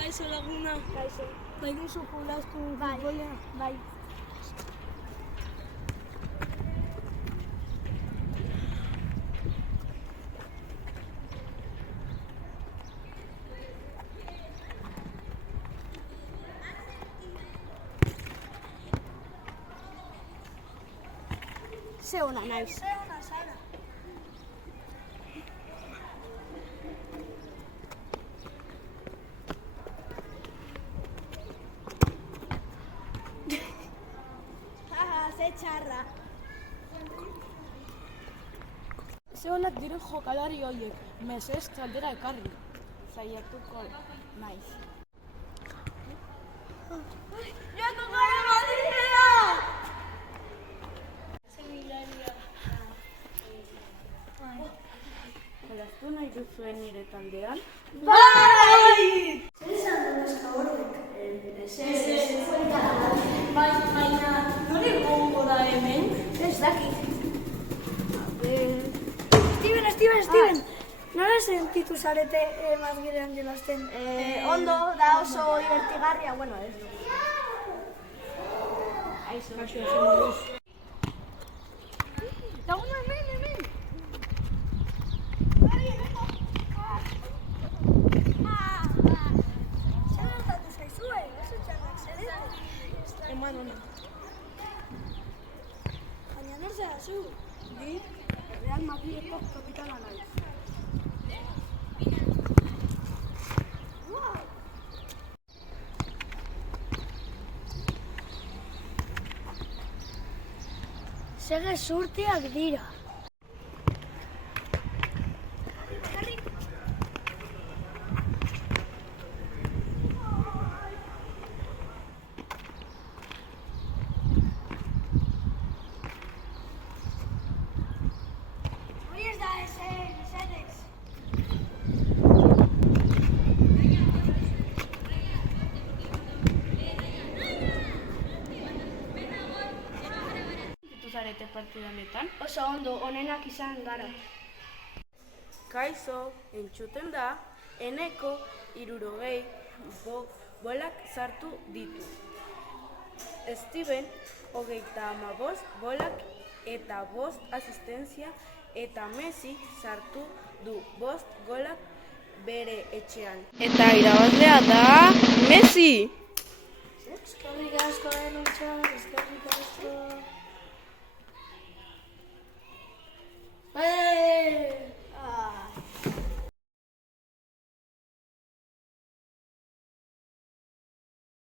Kaixo laguna. Kaixo. Nahi duzu jolastu Bai. futbolean? Bai. Ze ona naiz. Ze ona zara. Ze txarra. Ze onak diren jokalari horiek, mesez taldera ekarri. Saiatuko naiz. Joako gara Madrilera! Jolastu nahi duzuen nire taldean? Bai! Zer izan dut eska horrek? Baina, nori gongo da hemen? Ez dakit. Steven! Nola sentitu zarete Madrilean jolasten? Ondo, da oso divertigarria, bueno, ez dugu. Aizu. Laguna, hemen! Zer gertatu zaizue, oso txarrak zarete. Eman hona. Baina nor zara zu? Ni Real Madrideko kapitana naiz. Sege zurtiak dira. Hori ez da ezerex. Zarete partidanetan? Oso ondo, onenak izan gara. Kaixo, entzuten da, eneko 60 bolak sartu ditu. Steven, 35 bolak eta 5 asistentzia eta Messi sartu du 5 golak bere etxean. Eta irabazlea da Messi! Eskerrik asko denontzat, eskerrik asko.